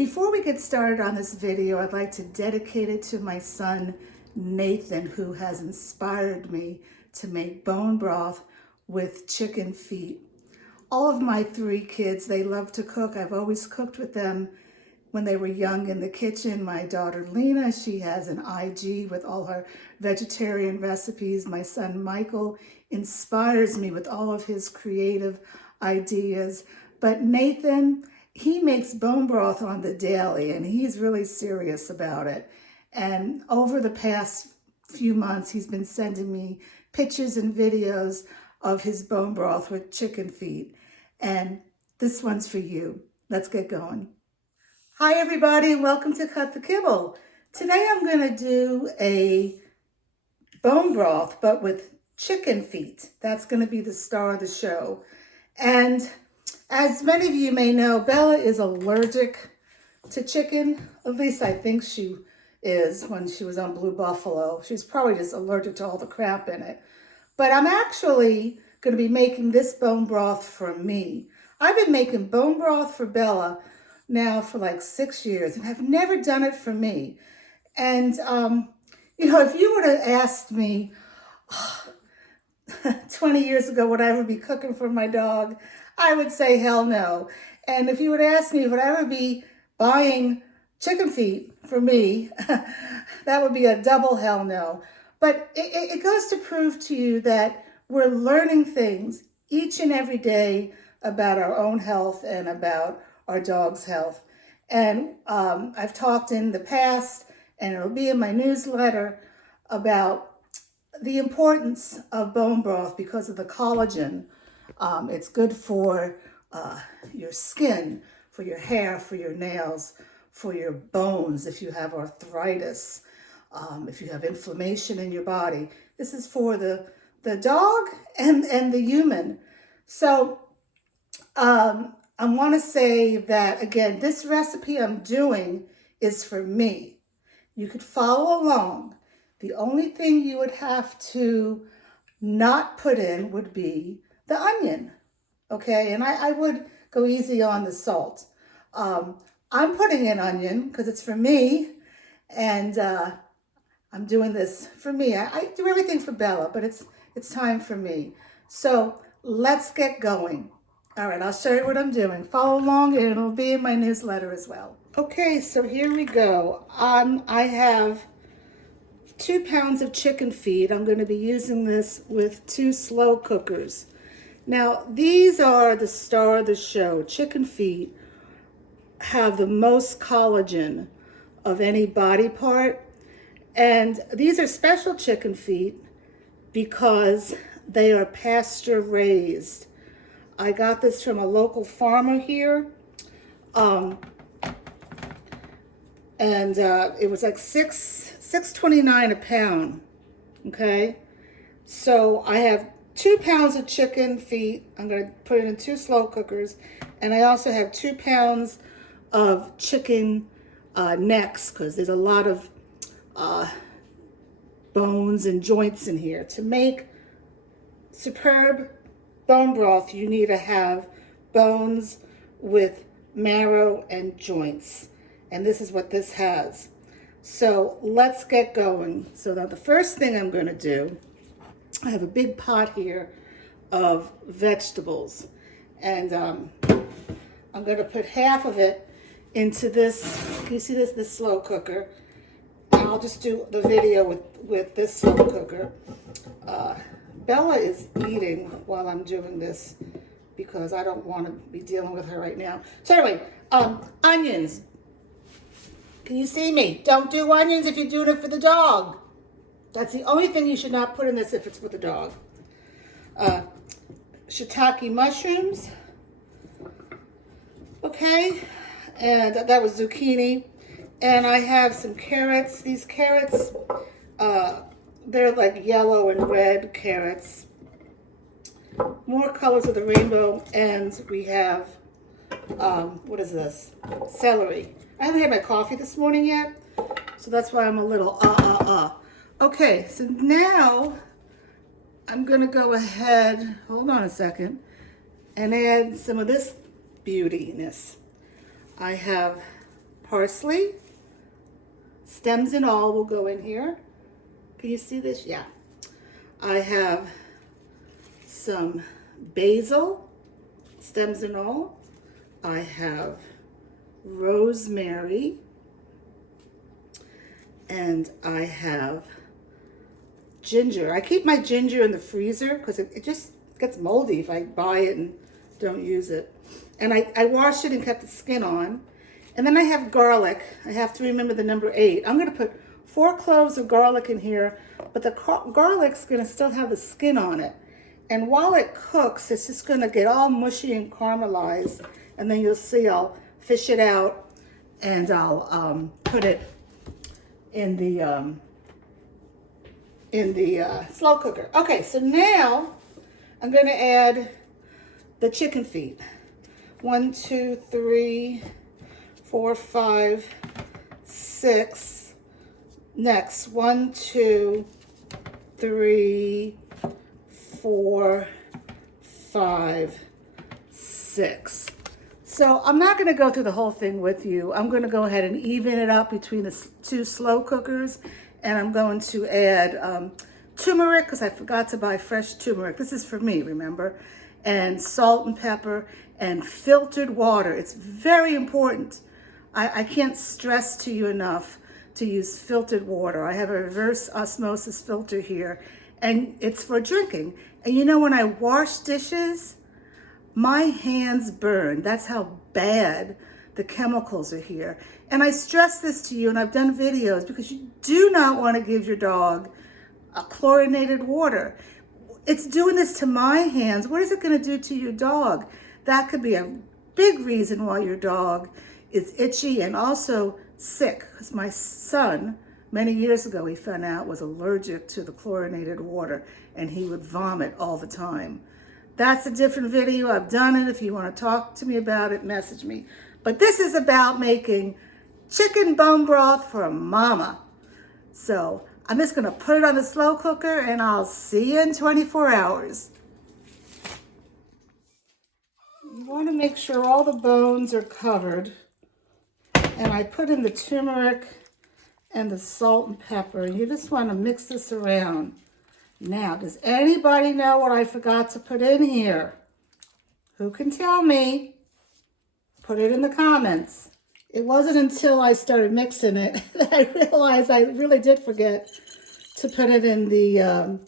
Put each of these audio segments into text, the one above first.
Before we get started on this video, I'd like to dedicate it to my son, Nathan, who has inspired me to make bone broth with chicken feet. All of my 3 kids, they love to cook. I've always cooked with them when they were young in the kitchen. My daughter, Lena, she has an IG with all her vegetarian recipes. My son, Michael, inspires me with all of his creative ideas. But Nathan, he makes bone broth on the daily, and he's really serious about it. And over the past few months, he's been sending me pictures and videos of his bone broth with chicken feet. And this one's for you. Let's get going. Hi everybody, welcome to Cut the Kibble. Today I'm going to do a bone broth, but with chicken feet. That's going to be the star of the show. And as many of you may know, Bella is allergic to chicken. At least I think she is when she was on Blue Buffalo. She's probably just allergic to all the crap in it. But I'm actually going to be making this bone broth for me. I've been making bone broth for Bella now for like 6 years and have never done it for me. And, if you would have asked me 20 years ago would I ever be cooking for my dog, I would say hell no. And if you would ask me would I ever be buying chicken feet for me, that would be a double hell no. But it goes to prove to you that we're learning things each and every day about our own health and about our dog's health. And I've talked in the past, and it'll be in my newsletter, about the importance of bone broth because of the collagen. It's good for your skin, for your hair, for your nails, for your bones if you have arthritis, if you have inflammation in your body. This is for the dog and the human. So I want to say that, again, this recipe I'm doing is for me. You could follow along. The only thing you would have to not put in would be the onion, okay? And I would go easy on the salt. I'm putting in onion because it's for me, and I'm doing this for me. I do everything for Bella, but it's time for me. So let's get going. All right, I'll show you what I'm doing. Follow along, and it'll be in my newsletter as well. Okay, so here we go. I have 2 pounds of chicken feet. I'm going to be using this with 2 slow cookers. Now, these are the star of the show. Chicken feet have the most collagen of any body part. And these are special chicken feet because they are pasture raised. I got this from a local farmer here. It was like $6.29 a pound, okay? So I have 2 pounds of chicken feet. I'm gonna put it in 2 slow cookers. And I also have 2 pounds of chicken necks, because there's a lot of bones and joints in here. To make superb bone broth, you need to have bones with marrow and joints. And this is what this has. So let's get going. So now the first thing I'm going to do, I have a big pot here of vegetables. And I'm going to put half of it into this, can you see this slow cooker? And I'll just do the video with this slow cooker. Bella is eating while I'm doing this because I don't want to be dealing with her right now. So anyway, onions. Can you see me? Don't do onions if you're doing it for the dog. That's the only thing you should not put in this if it's for the dog. Shiitake mushrooms. Okay, and that was zucchini. And I have some carrots. These carrots, they're like yellow and red carrots. More colors of the rainbow. And we have, what is this? Celery. I haven't had my coffee this morning yet, so that's why I'm a little Okay, so now I'm gonna go ahead, hold on a second, and add some of this beautiness. I have parsley, stems and all will go in here. Can you see this? Yeah. I have some basil, stems and all. I have rosemary, and I have ginger. I keep my ginger in the freezer because it just gets moldy if I buy it and don't use it. And I washed it and kept the skin on. And then I have garlic. I have to remember the number 8. I'm going to put 4 cloves of garlic in here, but the garlic's going to still have the skin on it. And while it cooks, it's just going to get all mushy and caramelized. And then you'll see I'll fish it out and I'll put it in the slow cooker. Okay, so now I'm going to add the chicken feet. 1, 2, 3, 4, 5, 6. Next, 1, 2, 3, 4, 5, 6. So I'm not going to go through the whole thing with you. I'm going to go ahead and even it up between the 2 slow cookers, and I'm going to add turmeric, because I forgot to buy fresh turmeric. This is for me, remember? And salt and pepper and filtered water. It's very important. I can't stress to you enough to use filtered water. I have a reverse osmosis filter here, and it's for drinking. And you know, when I wash dishes, my hands burn. That's how bad the chemicals are here. And I stress this to you, and I've done videos, because you do not want to give your dog chlorinated water. It's doing this to my hands. What is it going to do to your dog? That could be a big reason why your dog is itchy and also sick. Because my son, many years ago, he found out was allergic to the chlorinated water, and he would vomit all the time. That's a different video. I've done it. If you want to talk to me about it, message me. But this is about making chicken bone broth for mama. So I'm just going to put it on the slow cooker, and I'll see you in 24 hours. You want to make sure all the bones are covered. And I put in the turmeric and the salt and pepper. You just want to mix this around. Now, does anybody know what I forgot to put in here? Who can tell me? Put it in the comments. It wasn't until I started mixing it that I realized I really did forget to put it in the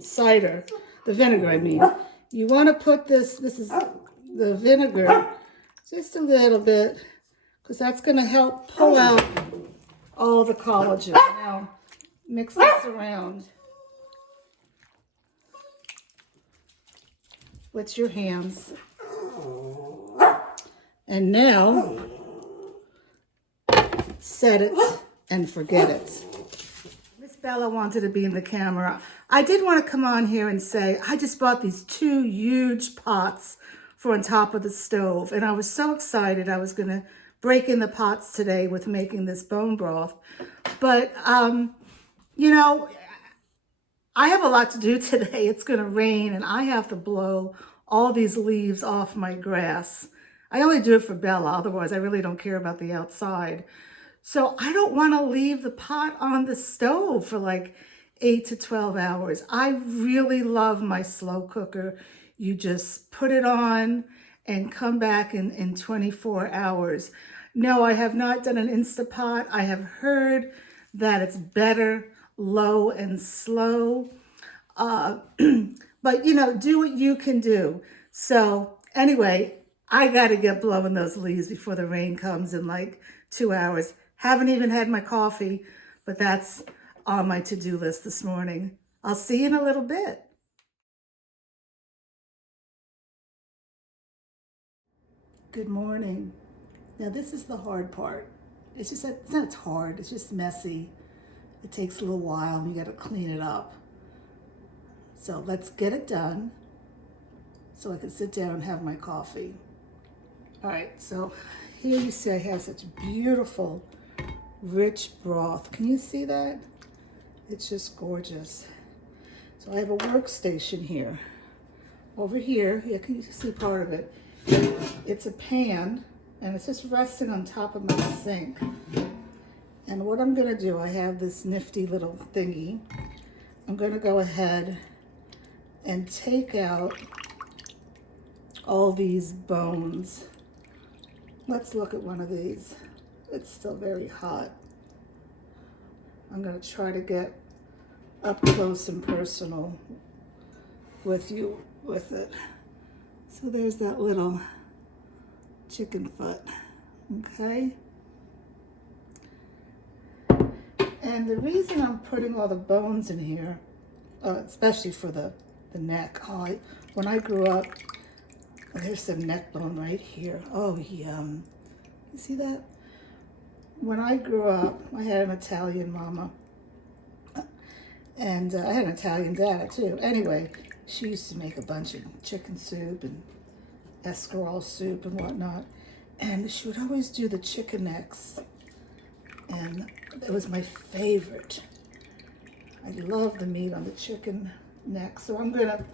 cider, the vinegar, I mean. You want to put this is the vinegar, just a little bit, because that's going to help pull out all the collagen. Now, mix this around with your hands. And now, set it and forget it. Miss Bella wanted to be in the camera. I did want to come on here and say, I just bought these 2 huge pots for on top of the stove. And I was so excited I was going to break in the pots today with making this bone broth. But, you know, I have a lot to do today. It's going to rain, and I have to blow all these leaves off my grass. I only do it for Bella. Otherwise, I really don't care about the outside. So I don't want to leave the pot on the stove for like 8 to 12 hours. I really love my slow cooker. You just put it on and come back in 24 hours. No, I have not done an Instapot. I have heard that it's better low and slow. But, you know, do what you can do. So anyway, I got to get blowing those leaves before the rain comes in like 2 hours. Haven't even had my coffee, but that's on my to-do list this morning. I'll see you in a little bit. Good morning. Now this is the hard part. It's not hard, it's just messy. It takes a little while and you gotta clean it up. So let's get it done so I can sit down and have my coffee. All right, so here you see I have such beautiful, rich broth. Can you see that? It's just gorgeous. So I have a workstation here. Over here, yeah, can you see part of it? It's a pan, and it's just resting on top of my sink. And what I'm gonna do, I have this nifty little thingy. I'm gonna go ahead and take out all these bones. Let's look at one of these. It's still very hot. I'm gonna try to get up close and personal with you with it. So there's that little chicken foot, okay? And the reason I'm putting all the bones in here, especially for the neck, when I grew up, there's some neck bone right here. Oh, yum. You see that? When I grew up, I had an Italian mama. And I had an Italian dad, too. Anyway, she used to make a bunch of chicken soup and escarole soup and whatnot. And she would always do the chicken necks. And it was my favorite. I love the meat on the chicken neck. So I'm gonna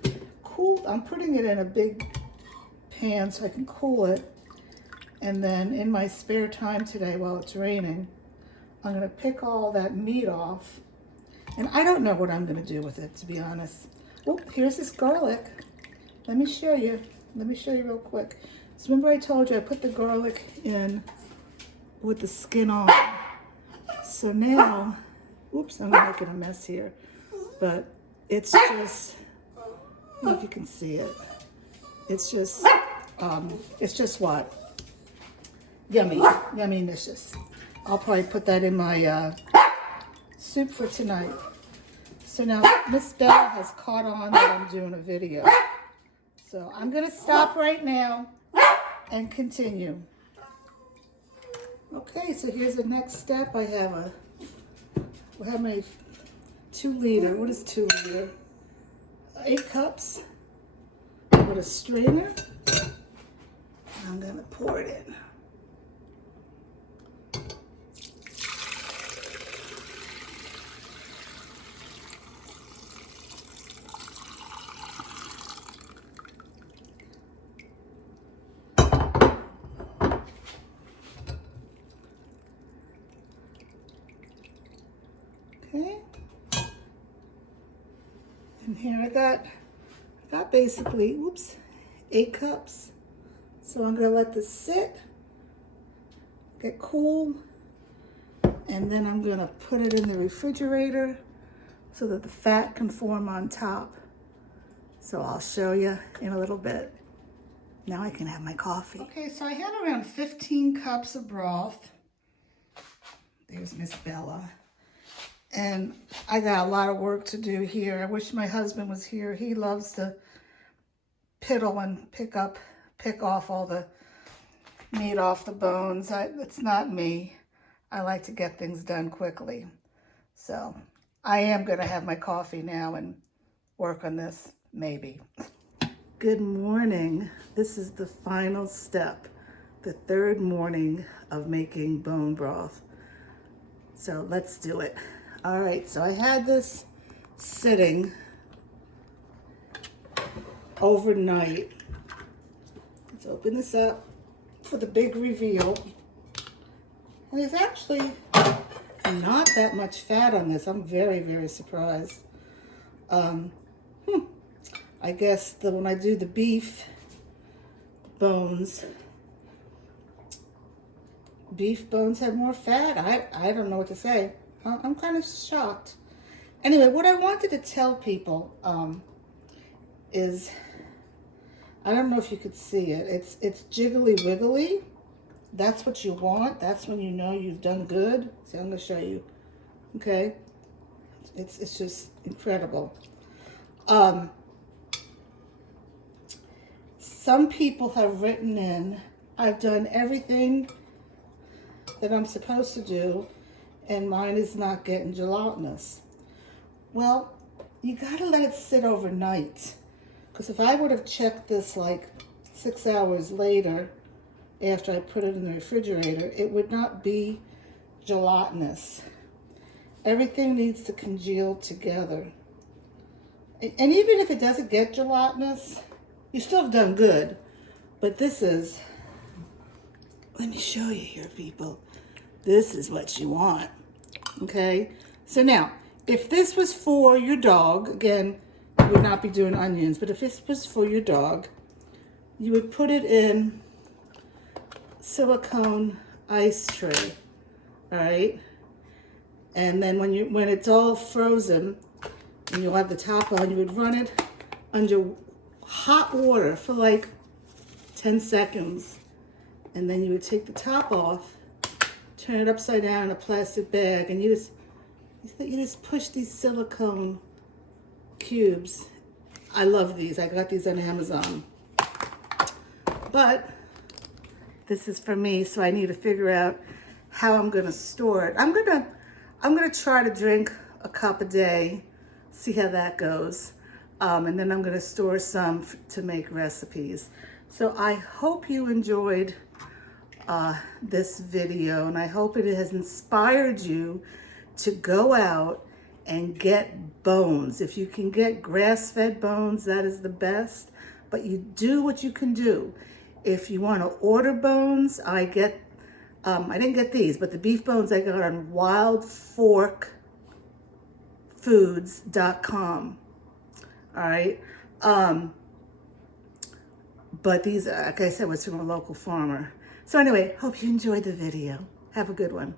I'm putting it in a big pan so I can cool it. And then in my spare time today while it's raining, I'm gonna pick all that meat off. And I don't know what I'm gonna do with it, to be honest. Oh, here's this garlic. Let me show you. Let me show you real quick. So remember I told you I put the garlic in with the skin on. So now, oops, I'm making a mess here. But it's just, I don't know if you can see it. It's just what? Yummy, yummy-nicious. I'll probably put that in my soup for tonight. So now Miss Bella has caught on that I'm doing a video. So I'm gonna stop right now and continue. Okay, so here's the next step. I have my 2 liter. What is 2 liter? 8 cups with a strainer. I'm gonna pour it in. Okay. And here I got basically, 8 cups. So I'm gonna let this sit, get cool, and then I'm gonna put it in the refrigerator so that the fat can form on top. So I'll show you in a little bit. Now I can have my coffee. Okay, so I had around 15 cups of broth. There's Miss Bella. And I got a lot of work to do here. I wish my husband was here. He loves to piddle and pick off all the meat off the bones. It's not me. I like to get things done quickly. So I am gonna have my coffee now and work on this, maybe. Good morning. This is the final step, the 3rd morning of making bone broth. So let's do it. All right, so I had this sitting overnight. Let's open this up for the big reveal. And there's actually not that much fat on this. I'm very, very surprised. I guess when I do the beef bones have more fat. I don't know what to say. I'm kind of shocked. Anyway, what I wanted to tell people is, I don't know if you could see it. It's jiggly wiggly. That's what you want. That's when you know you've done good. See, I'm gonna show you. Okay, it's just incredible. Some people have written in, I've done everything that I'm supposed to do, and mine is not getting gelatinous. Well, you gotta let it sit overnight. Because if I would have checked this like 6 hours later, after I put it in the refrigerator, it would not be gelatinous. Everything needs to congeal together. And even if it doesn't get gelatinous, you still have done good. But this is let me show you here, people. This is what you want, okay? So now, if this was for your dog, again, you would not be doing onions, but if this was for your dog, you would put it in silicone ice tray, all right? And then when it's all frozen and you'll have the top on, you would run it under hot water for like 10 seconds. And then you would take the top off, turn it upside down in a plastic bag, and you just push these silicone cubes. I love these. I got these on Amazon. But this is for me, so I need to figure out how I'm gonna store it. I'm gonna try to drink a cup a day, see how that goes. And then I'm gonna store some to make recipes. So I hope you enjoyed this video, and I hope it has inspired you to go out and get bones. If you can get grass-fed bones, that is the best, but you do what you can do. If you want to order bones, I didn't get these, but the beef bones I got on wildforkfoods.com. All right. But these, like I said, was from a local farmer. So anyway, hope you enjoyed the video. Have a good one.